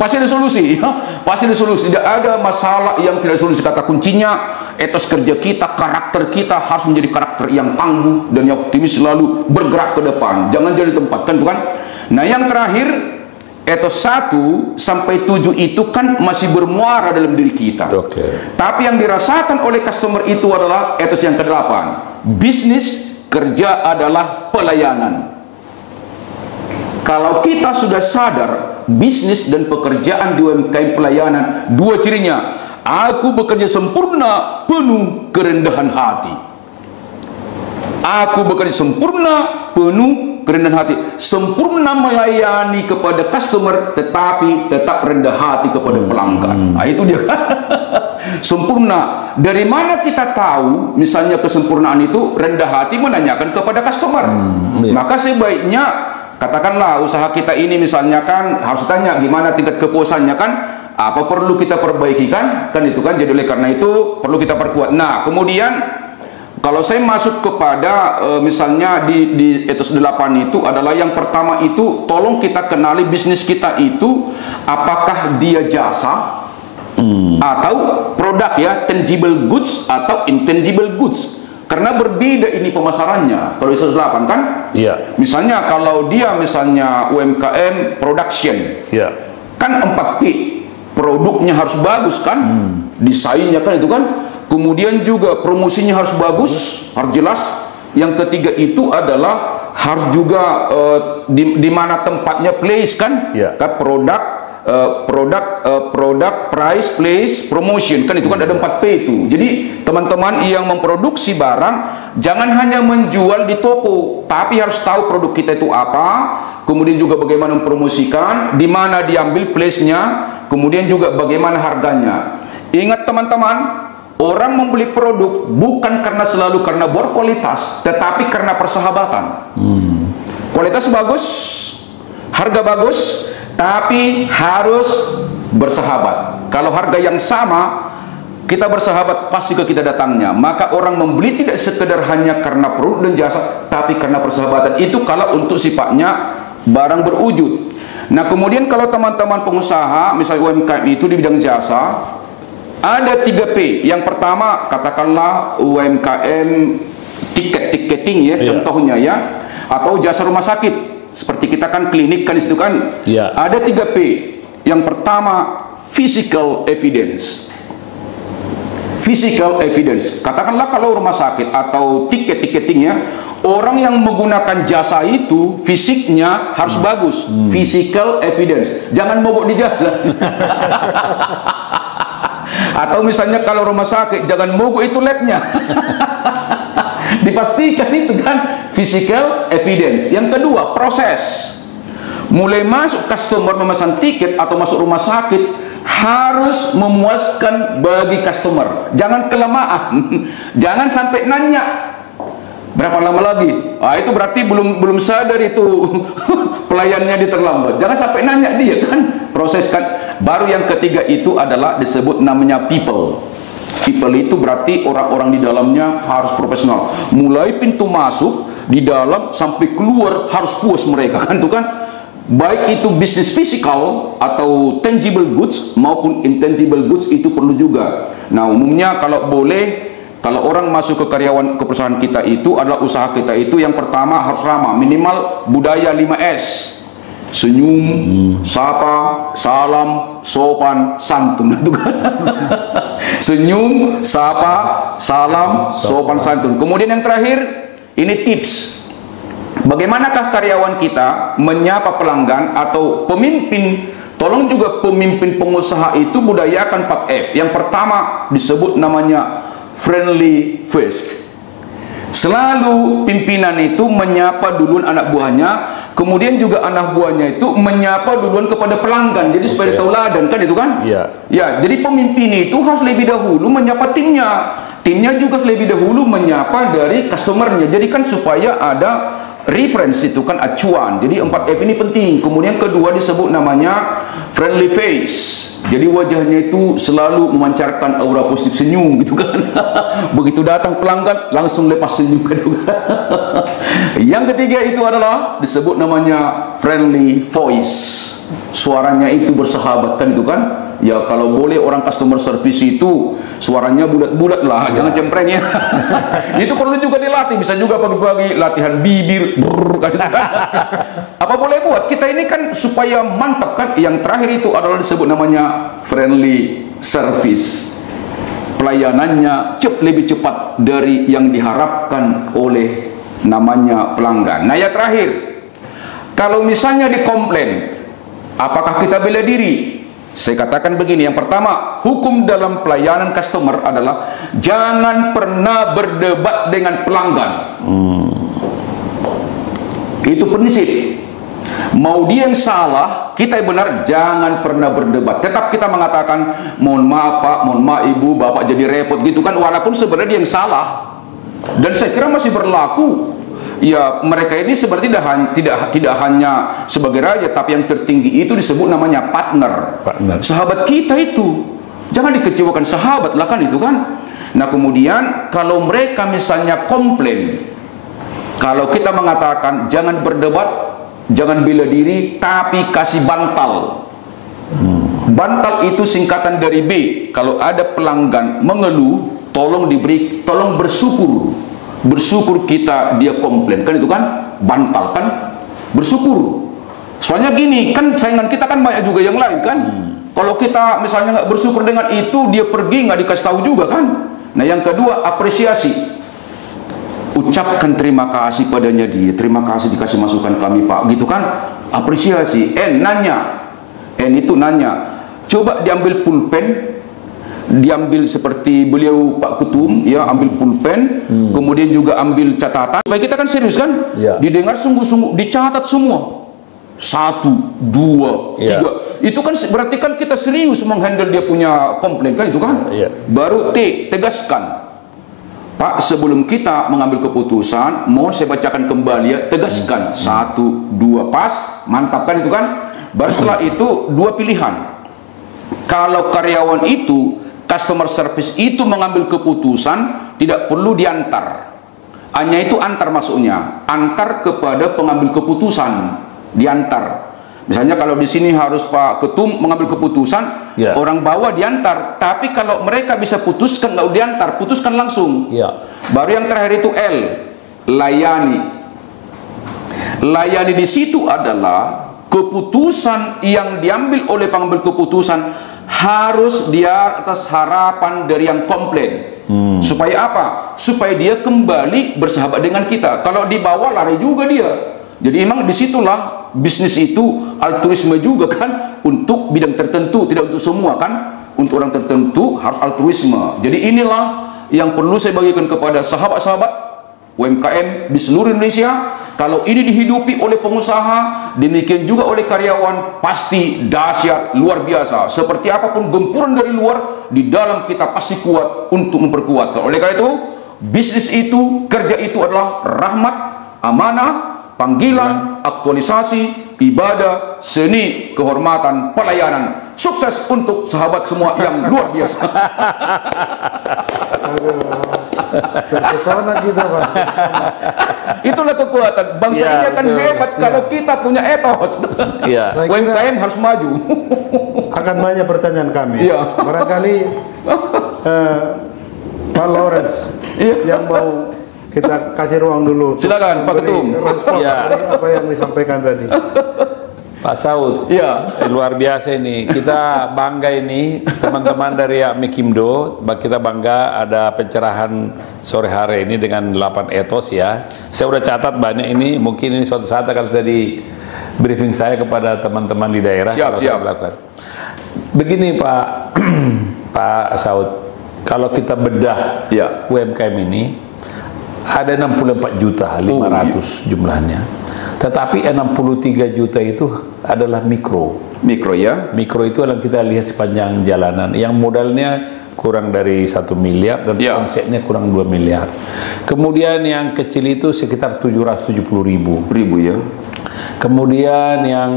Pasti ada solusi. Pasti ada solusi. Tidak ada masalah yang tidak ada solusi. Kata kuncinya, etos kerja kita, karakter kita harus menjadi karakter yang tangguh dan yang optimis, selalu bergerak ke depan. Jangan jadi tempat, kan bukan? Nah, yang terakhir, etos 1 sampai 7 itu kan masih bermuara dalam diri kita. Tapi yang dirasakan oleh customer itu adalah etos yang ke-8. Bisnis, kerja adalah pelayanan. Kalau kita sudah sadar bisnis dan pekerjaan di UMKM pelayanan, dua cirinya: aku bekerja sempurna, penuh kerendahan hati. Aku bekerja sempurna, penuh kerendahan hati. Sempurna melayani kepada customer, tetapi tetap rendah hati kepada pelanggan. Nah, itu dia kan. Sempurna. Dari mana kita tahu misalnya kesempurnaan itu? Rendah hati menanyakan kepada customer. Maka sebaiknya, katakanlah usaha kita ini misalnya kan harus tanya gimana tingkat kepuasannya kan, apa perlu kita perbaiki kan itu kan. Jadi oleh karena itu perlu kita perkuat. Nah, kemudian kalau saya masuk kepada misalnya di etos 8 itu adalah yang pertama itu, tolong kita kenali bisnis kita itu apakah dia jasa atau produk, ya, tangible goods atau intangible goods. Karena berbeda ini pemasarannya. Kalau etos 8 kan? Iya. Misalnya kalau dia misalnya UMKM production. Iya. Kan 4P. Produknya harus bagus kan? Desainnya kan itu kan? Kemudian juga promosinya harus bagus, harus jelas. Yang ketiga itu adalah harus juga di mana tempatnya, place kan, kan produk, price, place, promotion, kan itu kan ada 4P itu. Jadi teman-teman yang memproduksi barang jangan hanya menjual di toko, tapi harus tahu produk kita itu apa, kemudian juga bagaimana mempromosikan, di mana diambil place-nya, kemudian juga bagaimana harganya. Ingat teman-teman, orang membeli produk bukan selalu karena berkualitas, tetapi karena persahabatan. Kualitas bagus, harga bagus, tapi harus bersahabat. Kalau harga yang sama, kita bersahabat, pasti ke kita datangnya. Maka orang membeli tidak sekedar hanya karena produk dan jasa, tapi karena persahabatan. Itu kalau untuk sifatnya barang berwujud. Nah, kemudian kalau teman-teman pengusaha, misalnya UMKM itu di bidang jasa, ada 3P. Yang pertama, katakanlah UMKM tiketing ya, contohnya ya, atau jasa rumah sakit. Seperti kita kan klinik kan itu kan. Ada 3P. Yang pertama, physical evidence. Physical evidence. Katakanlah kalau rumah sakit atau tiketingnya, orang yang menggunakan jasa itu fisiknya harus bagus. Physical evidence. Jangan mogok di jalan. Atau misalnya kalau rumah sakit, jangan mogok itu labnya. Dipastikan itu kan physical evidence. Yang kedua, proses. Mulai masuk customer memesan tiket atau masuk rumah sakit harus memuaskan bagi customer. Jangan kelamaan. Jangan sampai nanya berapa lama lagi. Itu berarti belum sadar itu pelayannya di terlambat. Jangan sampai nanya dia kan. Proses kan. Baru yang ketiga itu adalah disebut namanya people. People itu berarti orang-orang di dalamnya harus profesional. Mulai pintu masuk di dalam sampai keluar harus puas mereka kan tuh kan. Baik itu bisnis fisikal atau tangible goods maupun intangible goods itu perlu juga. Nah, umumnya kalau boleh, kalau orang masuk ke karyawan ke perusahaan kita itu adalah usaha kita itu yang pertama harus ramah, minimal budaya 5S. Senyum, sapa, salam, sopan, santun. Itu kan. Senyum, sapa, salam, sopan, santun. Kemudian yang terakhir, ini tips. Bagaimanakah karyawan kita menyapa pelanggan atau pemimpin? Tolong juga pemimpin pengusaha itu budayakan 4F. Yang pertama disebut namanya friendly first. Selalu pimpinan itu menyapa duluan anak buahnya, kemudian juga anak buahnya itu menyapa duluan kepada pelanggan. Jadi supaya tauladan kan itu kan? Ya, jadi pemimpin itu harus lebih dahulu menyapa timnya. Timnya juga lebih dahulu menyapa dari customernya. Jadi kan supaya ada reference itu kan acuan. Jadi 4F ini penting. Kemudian kedua disebut namanya friendly face. Jadi wajahnya itu selalu memancarkan aura positif, senyum gitu kan. Begitu datang pelanggan langsung lepas senyum gitu kan. Yang ketiga itu adalah disebut namanya friendly voice. Suaranya itu bersahabat kan itu kan. Ya kalau boleh orang customer service itu suaranya bulat-bulat lah, jangan cempreng ya. Itu perlu juga dilatih, bisa juga pagi-pagi latihan bibir kan. Apa boleh buat? Kita ini kan supaya mantap kan. Yang terakhir itu adalah disebut namanya friendly service. Pelayanannya lebih cepat dari yang diharapkan oleh namanya pelanggan. Nah, yang terakhir, kalau misalnya dikomplain, apakah kita bela diri? Saya katakan begini, yang pertama, hukum dalam pelayanan customer adalah jangan pernah berdebat dengan pelanggan. Itu prinsip. Mau dia yang salah, kita yang benar, jangan pernah berdebat. Tetap kita mengatakan, mohon maaf Pak, mohon maaf Ibu, Bapak jadi repot gitu kan, walaupun sebenarnya dia yang salah. Dan saya kira masih berlaku. Ya, mereka ini seperti tidak hanya sebagai raja, tapi yang tertinggi itu disebut namanya partner. Sahabat kita itu. Jangan dikecewakan sahabat lah kan itu kan. Nah, kemudian kalau mereka misalnya komplain, kalau kita mengatakan jangan berdebat, jangan bela diri, tapi kasih bantal. Bantal itu singkatan dari B. Kalau ada pelanggan mengeluh, tolong bersyukur. Bersyukur kita dia komplain kan itu kan, bantal kan, bersyukur. Soalnya gini kan, saingan kita kan banyak juga yang lain kan. Kalau kita misalnya nggak bersyukur dengan itu, dia pergi nggak dikasih tahu juga kan. Nah, yang kedua apresiasi. ucapkan terima kasih padanya dia. Terima kasih dikasih masukan kami Pak, gitu kan? Apresiasi. Nanya, itu nanya. Coba diambil pulpen, diambil seperti beliau Pak Ketum, ya, ambil pulpen, kemudian juga ambil catatan. Supaya kita kan serius kan? Ya. Didengar sungguh-sungguh, dicatat semua. 1, 2, 3. Itu kan berarti kan kita serius menghandle dia punya komplain kan, itu kan? Ya. Baru tegaskan. Pak, sebelum kita mengambil keputusan, mohon saya bacakan kembali ya, tegaskan. 1, 2, pas, mantap kan itu kan? Baru setelah itu 2 pilihan. Kalau karyawan itu, customer service itu mengambil keputusan, tidak perlu diantar. Hanya itu antar maksudnya, antar kepada pengambil keputusan, diantar. Misalnya kalau di sini harus Pak Ketum mengambil keputusan, orang bawah diantar. Tapi kalau mereka bisa putuskan, nggak diantar, putuskan langsung. Baru yang terakhir itu L, layani. Layani di situ adalah keputusan yang diambil oleh pengambil keputusan harus di atas harapan dari yang komplain. Supaya apa? Supaya dia kembali bersahabat dengan kita. Kalau di bawah lari juga dia. Jadi memang disitulah bisnis itu altruisme juga kan, untuk bidang tertentu, tidak untuk semua kan. Untuk orang tertentu harus altruisme. Jadi inilah yang perlu saya bagikan kepada sahabat-sahabat UMKM di seluruh Indonesia. Kalau ini dihidupi oleh pengusaha, demikian juga oleh karyawan, pasti dahsyat, luar biasa. Seperti apapun gempuran dari luar, di dalam kita pasti kuat untuk memperkuat. Oleh karena itu, bisnis itu, kerja itu adalah rahmat, amanah, panggilan, aktualisasi, ibadah, seni, kehormatan, pelayanan. Sukses untuk sahabat semua yang luar biasa. Terpesona kita Pak. Itulah kekuatan bangsa ini akan hebat kalau kita punya etos. UMKM harus maju. Akan banyak pertanyaan kami. Barangkali Pak Lawrence yang mau kita kasih ruang dulu. Silakan Pak Ketum. Respon dari apa yang disampaikan tadi. Pak Saud, luar biasa ini. Kita bangga ini, teman-teman dari Amikindo, kita bangga ada pencerahan sore hari ini dengan 8 etos ya. Saya udah catat banyak ini, mungkin ini suatu saat akan jadi briefing saya kepada teman-teman di daerah. Siap. Begini Pak, Pak Saud, kalau kita bedah UMKM ini, ada 64 juta 500 jumlahnya. Tetapi 63 juta itu adalah mikro. Mikro ya? Mikro itu adalah kita lihat sepanjang jalanan. Yang modalnya kurang dari 1 miliar dan omsetnya kurang 2 miliar. Kemudian yang kecil itu sekitar 770 ribu ya. Kemudian yang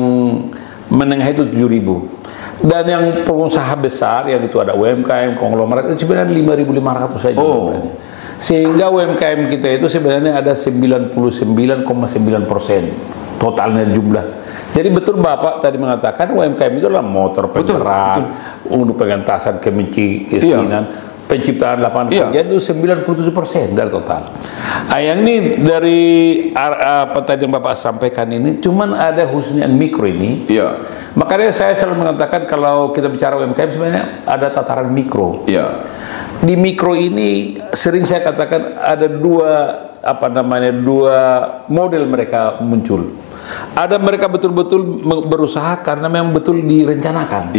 menengah itu 7.000. Dan yang pengusaha besar yang itu ada UMKM, konglomerat itu sebenarnya 5.500 saja. Sehingga UMKM kita itu sebenarnya ada 99,9% totalnya jumlah. Jadi betul Bapak tadi mengatakan UMKM itu adalah motor penggerak untuk pengentasan kemiskinan, penciptaan lapangan kerja itu 97% dari total. Yang ini dari apa tadi yang Bapak sampaikan ini, cuman ada khususnya mikro ini. Makanya saya selalu mengatakan kalau kita bicara UMKM sebenarnya ada tataran mikro. Di mikro ini sering saya katakan ada dua model mereka muncul. Ada mereka betul-betul berusaha karena memang betul direncanakan.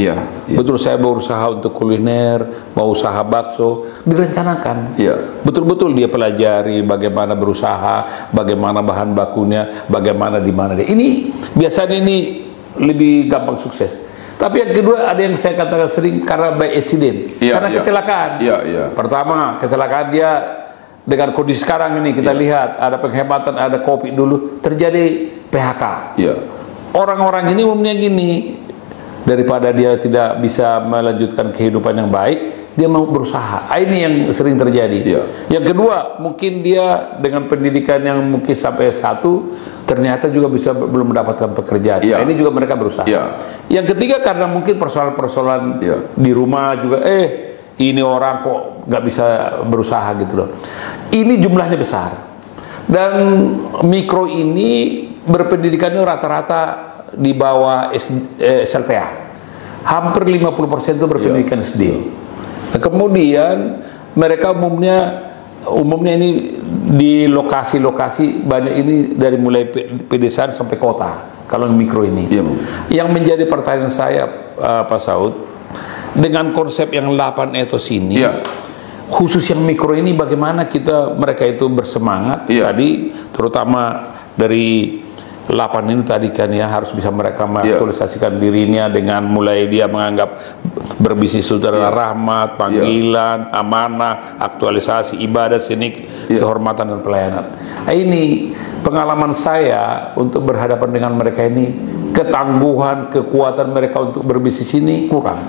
Betul saya berusaha untuk kuliner, mau usaha bakso, direncanakan. Betul-betul dia pelajari bagaimana berusaha, bagaimana bahan bakunya, bagaimana di mana dia. Ini biasanya ini lebih gampang sukses. Tapi yang kedua ada yang saya katakan sering karena by accident, karena kecelakaan. Pertama kecelakaan dia dengan kondisi sekarang ini kita lihat ada penghematan, ada COVID dulu terjadi PHK. Orang-orang ini umumnya gini, daripada dia tidak bisa melanjutkan kehidupan yang baik, dia mau berusaha. Ini yang sering terjadi. Yang kedua mungkin dia dengan pendidikan yang mungkin sampai 1 ternyata juga belum mendapatkan pekerjaan. Ini juga mereka berusaha. Yang ketiga karena mungkin persoalan-persoalan di rumah juga, ini orang kok nggak bisa berusaha gitu loh. Ini jumlahnya besar. Dan mikro ini berpendidikannya rata-rata di bawah SLTA. Hampir 50% itu berpendidikan SD. Nah, kemudian mereka umumnya ini di lokasi-lokasi banyak ini dari mulai pedesaan sampai kota kalau mikro ini. Iya, Bu. Yang menjadi pertanyaan saya Pak Saud, dengan konsep yang 8 etos ini, Iya. khusus yang mikro ini bagaimana mereka itu bersemangat tadi, terutama dari 8 ini tadi kan ya, harus bisa mereka mengaktualisasikan dirinya dengan mulai dia menganggap berbisnis saudara rahmat, panggilan, amanah, aktualisasi, ibadah, sinik, kehormatan dan pelayanan. Nah, ini pengalaman saya untuk berhadapan dengan mereka ini, ketangguhan, kekuatan mereka untuk berbisnis ini kurang.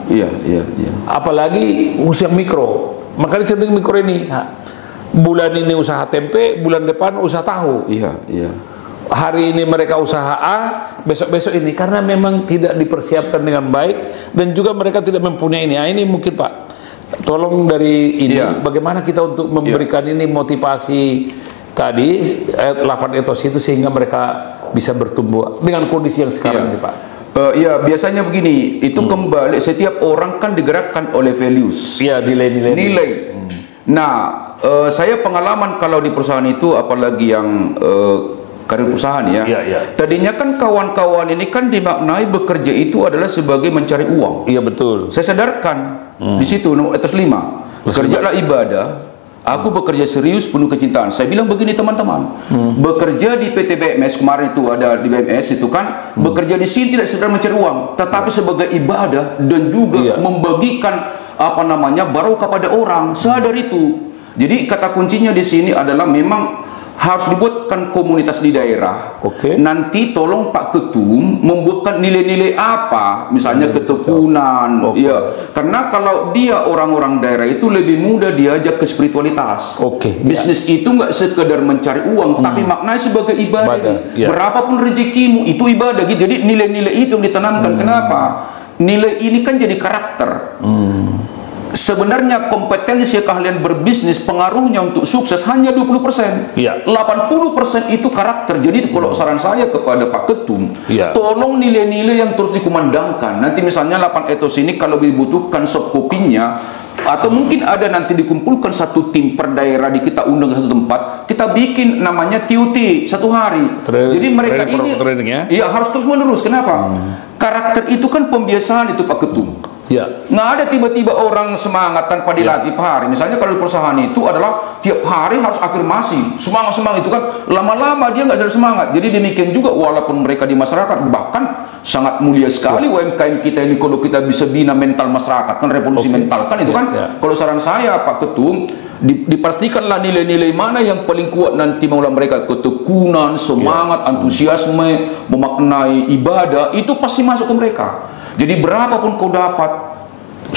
Apalagi usaha mikro. Makanya cenderung mikro ini, bulan ini usaha tempe, bulan depan usaha tahu. Hari ini mereka usaha A, besok-besok ini, karena memang tidak dipersiapkan dengan baik dan juga mereka tidak mempunyai ini. Nah, ini mungkin Pak, tolong dari ini bagaimana kita untuk memberikan ini motivasi tadi 8 etos itu sehingga mereka bisa bertumbuh dengan kondisi yang sekarang ini Pak. Ya, biasanya begini, itu kembali setiap orang kan digerakkan oleh values. Iya, nilai. Nah, saya pengalaman kalau di perusahaan itu, apalagi yang karir perusahaan ya. Tadinya kan kawan-kawan ini kan dimaknai bekerja itu adalah sebagai mencari uang. Iya, betul. Saya sadarkan di situ etos 5. Kerjalah ibadah. Aku bekerja serius penuh kecintaan. Saya bilang begini teman-teman, bekerja di PT BMS kemarin itu ada di BMS itu kan, bekerja di sini tidak sekedar mencari uang, tetapi sebagai ibadah dan juga membagikan barokah pada orang. Sadar itu. Jadi kata kuncinya di sini adalah memang harus dibuatkan komunitas di daerah. Nanti tolong Pak Ketum membuatkan nilai-nilai apa, misalnya ketekunan. Karena kalau dia orang-orang daerah itu lebih mudah diajak ke spiritualitas. Bisnis itu nggak sekedar mencari uang, tapi maknanya sebagai ibadah. Berapapun rezekimu itu ibadah. Jadi nilai-nilai itu yang ditanamkan. Kenapa? Nilai ini kan jadi karakter. Sebenarnya kompetensi keahlian berbisnis pengaruhnya untuk sukses hanya 20%. 80% itu karakter. Jadi kalau saran saya kepada Pak Ketum, tolong nilai-nilai yang terus dikumandangkan. Nanti misalnya 8 etos ini kalau dibutuhkan soft copy-nya, atau mungkin ada nanti dikumpulkan satu tim per daerah, di kita undang ke satu tempat, kita bikin namanya TUT 1 hari. Jadi mereka ini harus terus menerus. Kenapa? Karakter itu kan pembiasaan itu Pak Ketum. Nggak ada tiba-tiba orang semangat tanpa dilatih per hari. Misalnya kalau di perusahaan itu adalah tiap hari harus afirmasi, semangat itu kan lama-lama dia nggak sadar semangat. Jadi demikian juga walaupun mereka di masyarakat, bahkan sangat mulia sekali UMKM kita ini kalau kita bisa bina mental masyarakat, kan revolusi mental kan itu kan. Kalau saran saya Pak Ketum, dipastikanlah nilai-nilai mana yang paling kuat nanti maulah mereka, ketekunan, semangat, antusiasme, memaknai ibadah, itu pasti masuk ke mereka. Jadi berapapun kau dapat,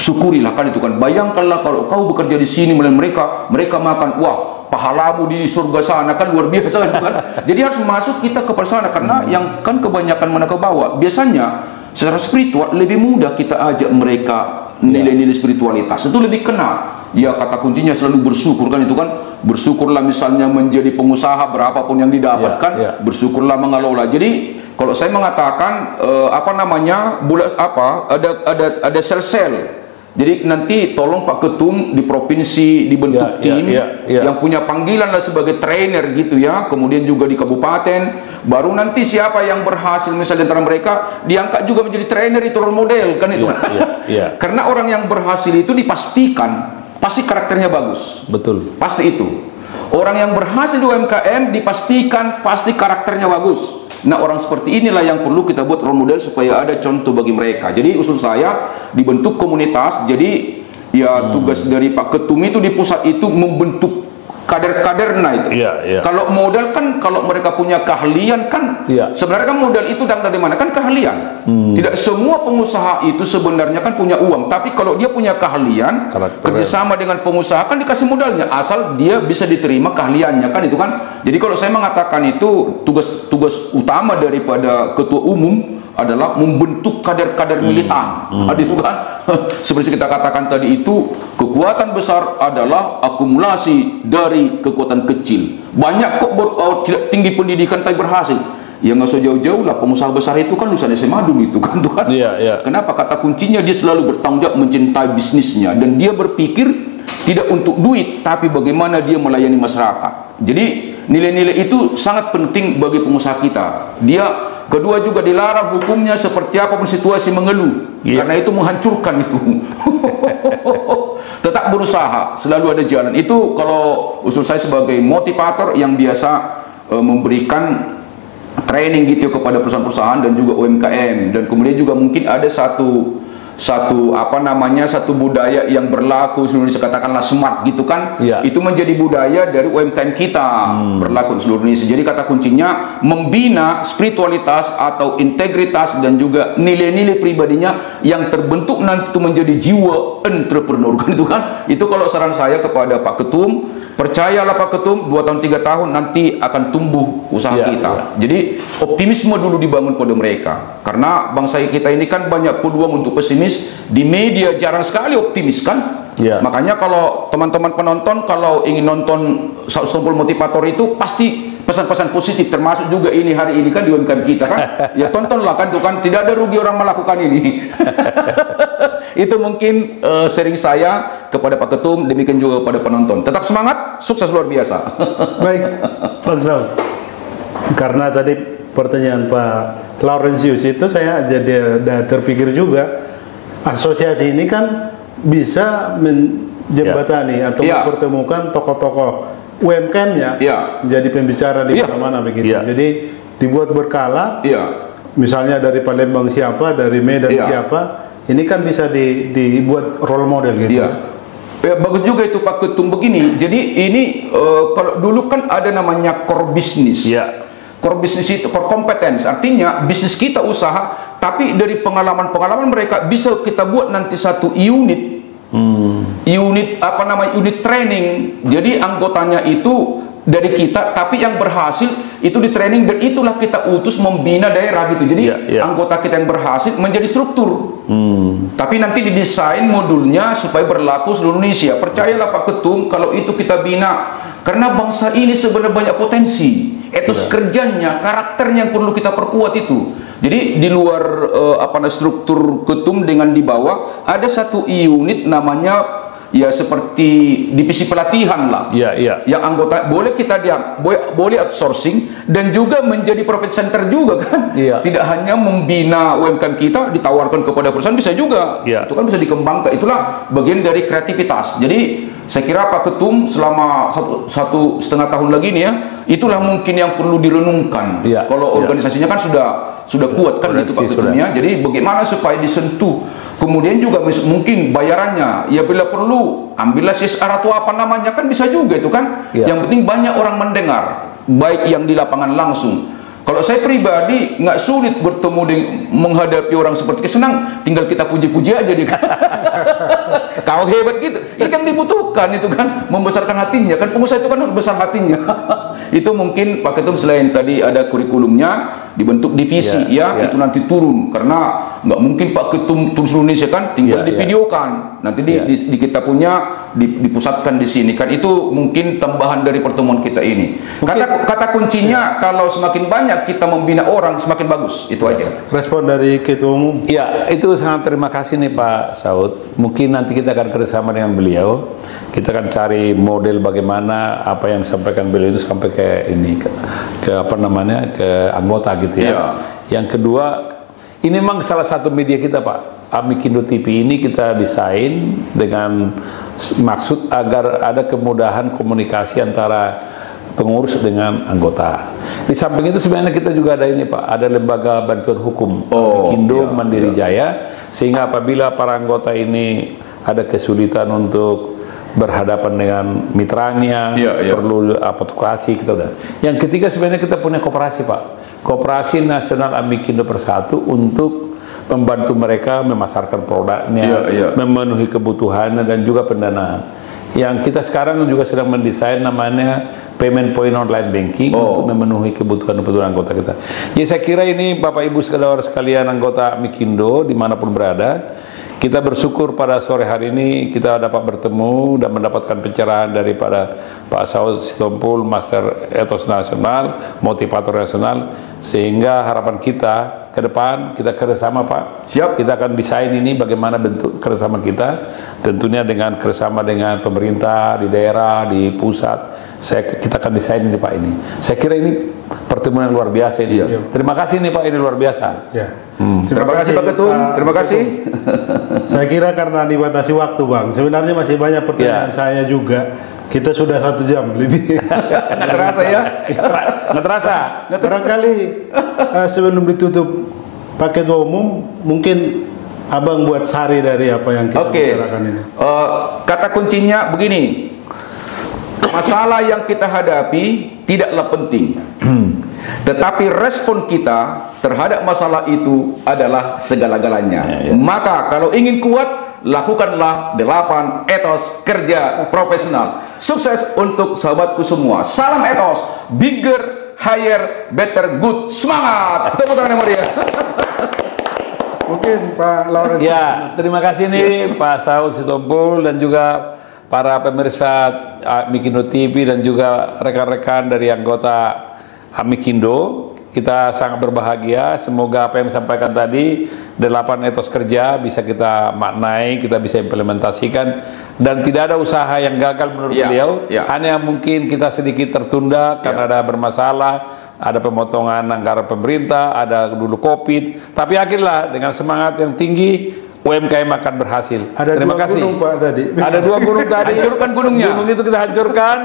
syukurilah kan itu kan. Bayangkanlah kalau kau bekerja di sini melawan mereka makan, wah pahalamu di surga sana kan luar biasa kan. Jadi harus masuk kita ke sana, karena yang kan kebanyakan mana ke bawah. Biasanya secara spiritual lebih mudah kita ajak mereka nilai-nilai spiritualitas itu lebih kena. Ya kata kuncinya selalu bersyukur kan itu kan. Bersyukurlah misalnya menjadi pengusaha berapapun yang didapatkan, bersyukurlah mengelola. Jadi kalau saya mengatakan ada sel-sel. Jadi nanti tolong Pak Ketum di provinsi dibentuk tim yang punya panggilan lah sebagai trainer gitu ya. Kemudian juga di kabupaten, baru nanti siapa yang berhasil misalnya antara mereka diangkat juga menjadi trainer, itu role model kan itu. Karena orang yang berhasil itu dipastikan pasti karakternya bagus. Betul. Pasti itu. Orang yang berhasil di UMKM dipastikan pasti karakternya bagus. Nah, orang seperti inilah yang perlu kita buat role model supaya ada contoh bagi mereka. Jadi usul saya dibentuk komunitas. Jadi ya tugas dari Pak Ketum itu di pusat itu membentuk kader-kadernya itu. Kalau modal kan kalau mereka punya keahlian kan sebenarnya kan modal itu datang dari mana? Kan keahlian. Tidak semua pengusaha itu sebenarnya kan punya uang, tapi kalau dia punya keahlian, kerjasama dengan pengusaha kan dikasih modalnya, asal dia bisa diterima keahliannya kan itu kan. Jadi kalau saya mengatakan itu tugas utama daripada ketua umum adalah membentuk kader-kader militan. Itu kan seperti kita katakan tadi itu, kekuatan besar adalah akumulasi dari kekuatan kecil. Banyak kok tidak tinggi pendidikan tapi berhasil. Ya nggak usah jauh-jauh lah, pengusaha besar itu kan lulusan SMA dulu itu kan tuh kan. Kenapa? Kata kuncinya dia selalu bertanggung jawab mencintai bisnisnya, dan dia berpikir tidak untuk duit tapi bagaimana dia melayani masyarakat. Jadi nilai-nilai itu sangat penting bagi pengusaha kita. Kedua juga dilarang hukumnya seperti apapun situasi mengeluh, karena itu menghancurkan itu. Tetap berusaha, selalu ada jalan. Itu kalau usul saya sebagai motivator yang biasa memberikan training gitu kepada perusahaan-perusahaan dan juga UMKM, dan kemudian juga mungkin ada satu budaya yang berlaku di seluruh Indonesia, katakanlah smart gitu kan, itu menjadi budaya dari UMKM kita, berlaku di seluruh Indonesia. Jadi kata kuncinya membina spiritualitas atau integritas dan juga nilai-nilai pribadinya yang terbentuk nanti itu menjadi jiwa entrepreneur kan, itu kalau saran saya kepada Pak Ketum. Percayalah Pak Ketum, 2 tahun 3 tahun nanti akan tumbuh usaha kita. Jadi optimisme dulu dibangun pada mereka. Karena bangsa kita ini kan banyak peluang untuk pesimis. Di media jarang sekali optimis kan. Makanya kalau teman-teman penonton kalau ingin nonton Saustompul Motivator itu pasti pesan-pesan positif, termasuk juga ini hari ini kan di UMKM kita kan. Ya tontonlah kan, itu kan tidak ada rugi orang melakukan ini. Itu mungkin sharing saya kepada Pak Ketum, demikian juga kepada penonton. Tetap semangat, sukses luar biasa. Baik, Pak Saud. Karena tadi pertanyaan Pak Laurentius itu saya jadi terpikir juga, asosiasi ini kan bisa menjembatani atau mempertemukan tokoh-tokoh UMKM-nya jadi pembicara di mana-mana begitu. Jadi dibuat berkala, misalnya dari Palembang siapa, dari Medan siapa, ini kan bisa dibuat role model gitu. Bagus juga itu Pak Ketum begini. Jadi ini kalau dulu kan ada namanya core business. Core business itu core competence, artinya bisnis kita usaha, tapi dari pengalaman-pengalaman mereka bisa kita buat nanti satu unit. Unit training. Jadi anggotanya itu dari kita, tapi yang berhasil itu di training, dan itulah kita utus membina daerah gitu. Jadi anggota kita yang berhasil menjadi struktur. Tapi nanti didesain modulnya supaya berlaku seluruh Indonesia. Percayalah Pak Ketum, kalau itu kita bina, karena bangsa ini sebenarnya banyak potensi. Etos kerjanya, karakternya yang perlu kita perkuat itu. Jadi di luar struktur Ketum dengan di bawah ada satu unit namanya seperti divisi pelatihan lah. Yang anggota boleh kita boleh outsourcing dan juga menjadi profit center juga kan. Tidak hanya membina UMKM kita ditawarkan kepada perusahaan, bisa juga. Itu kan bisa dikembangkan. Itulah bagian dari kreativitas. Jadi saya kira Pak Ketum selama 1,5 tahun lagi nih itulah mungkin yang perlu direnungkan. Kalau organisasinya kan sudah kuat kan itu Pak Ketumnya. Jadi bagaimana supaya disentuh. Kemudian juga mungkin bayarannya, bila perlu ambillah CSR atau apa namanya, kan bisa juga itu kan. Yang penting banyak orang mendengar, baik yang di lapangan langsung. Kalau saya pribadi nggak sulit bertemu menghadapi orang seperti itu, senang, tinggal kita puji-puji aja dia kan. Kau hebat gitu. Itu yang dibutuhkan itu kan, membesarkan hatinya kan, pengusaha itu kan harus besar hatinya. Itu mungkin Pak Ketum selain tadi ada kurikulumnya dibentuk divisi itu nanti turun, karena nggak mungkin Pak Ketum turun seluruh Indonesia kan, tinggal divideokan. Nanti di kita punya dipusatkan di sini kan, itu mungkin tambahan dari pertemuan kita ini. Kata kuncinya kalau semakin banyak kita membina orang semakin bagus, itu aja. Respon dari Ketua Umum. Itu sangat terima kasih nih Pak Saud. Mungkin nanti kita akan kerjasama dengan beliau. Kita akan cari model bagaimana apa yang disampaikan beliau itu sampai ke ini ke anggota gitu ya. Yang kedua, ini memang salah satu media kita Pak. Amikindo TV ini kita desain dengan maksud agar ada kemudahan komunikasi antara pengurus dengan anggota. Di samping itu sebenarnya kita juga ada ini Pak, ada lembaga bantuan hukum Amikindo Mandiri Jaya, sehingga apabila para anggota ini ada kesulitan untuk berhadapan dengan mitranya, perlu advokasi, kita udah. Yang ketiga sebenarnya kita punya koperasi Pak, Koperasi Nasional Amikindo Persatu, untuk membantu mereka memasarkan produknya, memenuhi kebutuhannya dan juga pendanaan. Yang kita sekarang juga sedang mendesain namanya Payment Point Online Banking untuk memenuhi kebutuhan anggota kita. Jadi saya kira ini Bapak Ibu sekalian anggota Amikindo dimanapun berada, Kita bersyukur pada sore hari ini kita dapat bertemu dan mendapatkan pencerahan daripada Pak Saud Sitompul, Master Ethos Nasional, Motivator Nasional, sehingga harapan kita ke depan kita kerjasama, Pak. Siap. Kita akan desain ini bagaimana bentuk kerjasama kita, tentunya dengan kerjasama dengan pemerintah di daerah, di pusat. Kita akan desain ini, Pak, ini. Saya kira ini pertemuan yang luar biasa ini. Iya. Terima kasih nih, Pak, ini luar biasa. Ya. Terima kasih Pak Ketum. Terima kasih. Saya kira karena dibatasi waktu, Bang. Sebenarnya masih banyak pertanyaan saya juga. Kita sudah 1 jam lebih. Nggak terasa ya? Nggak terasa. Barangkali sebelum ditutup Pak Ketua Umum, mungkin Abang buat sari dari apa yang kita bicarakan ini. Kata kuncinya begini. Masalah yang kita hadapi tidaklah penting. Tetapi respon kita terhadap masalah itu adalah segala-galanya. Maka kalau ingin kuat, lakukanlah 8 etos kerja profesional. Sukses untuk sahabatku semua. Salam etos, bigger, higher, better, good. Semangat. Tepuk tangan yang meriah. Mungkin Pak Lawrence. Ya, terima kasih nih Pak Saud Sitompul dan juga para pemirsa Amikindo TV dan juga rekan-rekan dari anggota Amikindo. Kita sangat berbahagia, semoga apa yang disampaikan tadi 8 etos kerja bisa kita maknai, kita bisa implementasikan, dan tidak ada usaha yang gagal menurut beliau. Hanya mungkin kita sedikit tertunda karena ada bermasalah, ada pemotongan anggaran pemerintah, ada dulu COVID, tapi yakinlah dengan semangat yang tinggi UMKM akan berhasil. Ada Terima 2 kasih. gunung, Pak, tadi. Ada 2 gunung tadi. Hancurkan gunungnya. Gunung itu kita hancurkan,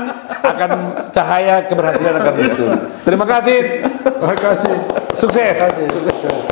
akan cahaya keberhasilan akan muncul. Terima kasih. Terima kasih. Sukses. Terima kasih.